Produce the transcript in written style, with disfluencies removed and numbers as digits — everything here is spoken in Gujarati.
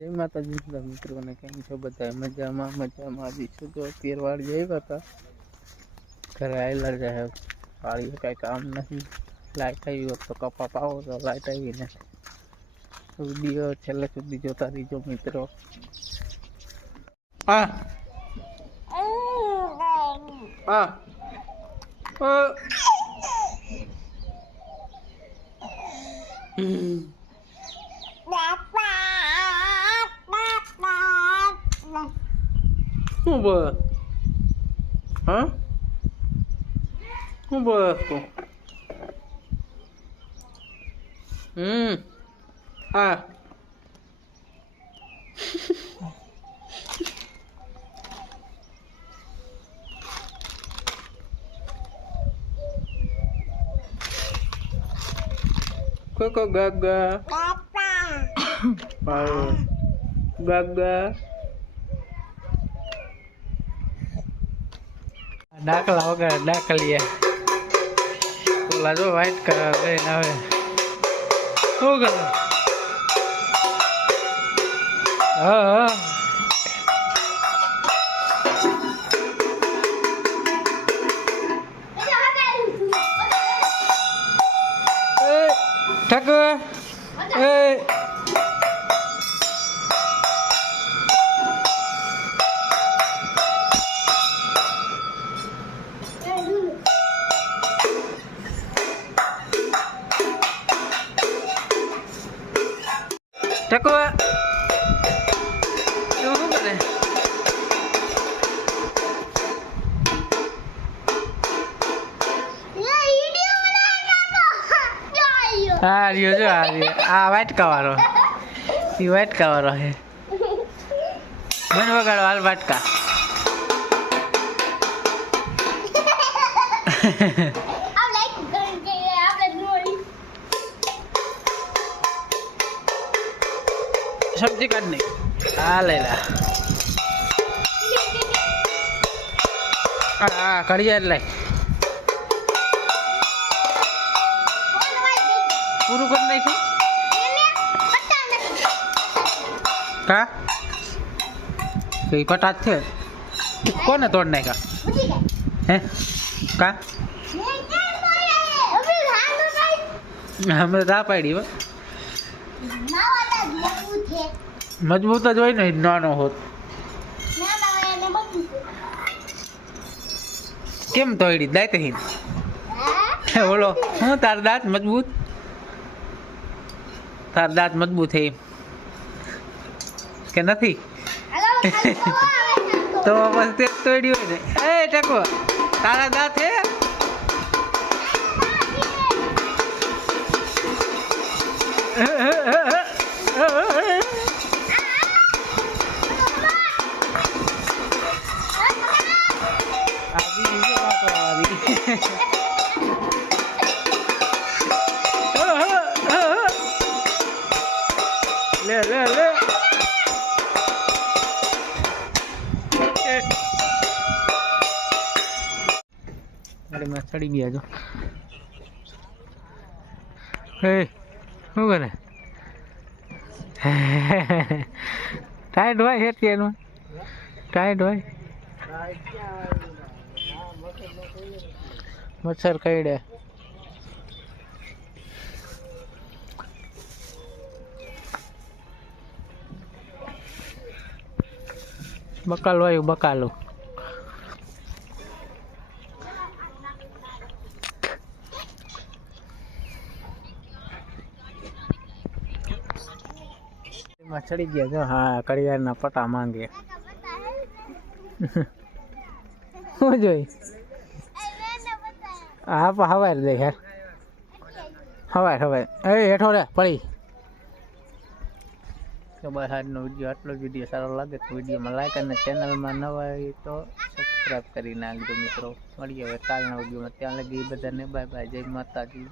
જય માતાજી મિત્રોને કેમ છો બધા મજામાં આવીશું તો તેરવાડી આવ્યા હતા ઘરે આવેલા જાય વાળી કઈ કામ નથી લાઈટ આવી હોત તો કપા પાવો તો લાઈટ આવી ને વિડીયો છેલ્લે સુધી જોતા રહીજો મિત્રો આ આ શું બોલ હા શું બોલ તું હા Koko gaga gaga ડાકલા વગર ડાકલીએ ઓલા જો વ્હાઈટ કલર લઈને આવે શું કરે હા ઠાકોર એ ઠાકોર શું કરે हाँ रियो जो आ रही है वाइट का वारो ये वाइट का वारो है मन वगड़ वाल वाइट का सब्जी काटने आ ले ला कड़िया लाइ पूरू कर नहीं थी का कोई पटात थे कौन है तोड़ने का है का हमें दा पड़ी वो मजबूत ज होय ने नानो होत केम तोड़ी दायते ही बोलो हूँ तार दांत मजबूत तार दांत मजबूत है के नहीं तो बस ते तोड़ी हो ने ए टको तारा दांत है ले ले ले अरे मैं चढ़ी गया जो हे શું કરે ટાઈટ હોય હેત કે એનું ટાઈટ હોય મચ્છર કઈડે બકાલ વાયું બકાલું એમાં ચડી ગયા જો હા કડિયારના પટા માંગે શું જોઈ હા પણ હવાર દે યાર હવાર એ હેઠો રે પડી તો બસ આજનો વિડીયો આટલો જ વિડીયો સારો લાગે તો વિડીયોમાં લાઈક અને ચેનલમાં નવા હોય તો સબસ્ક્રાઈબ કરી નાખજો મિત્રો મળીએ હવે કાલના વિડીયોમાં ત્યાં લગી બધાને બાય બાય જય માતાજી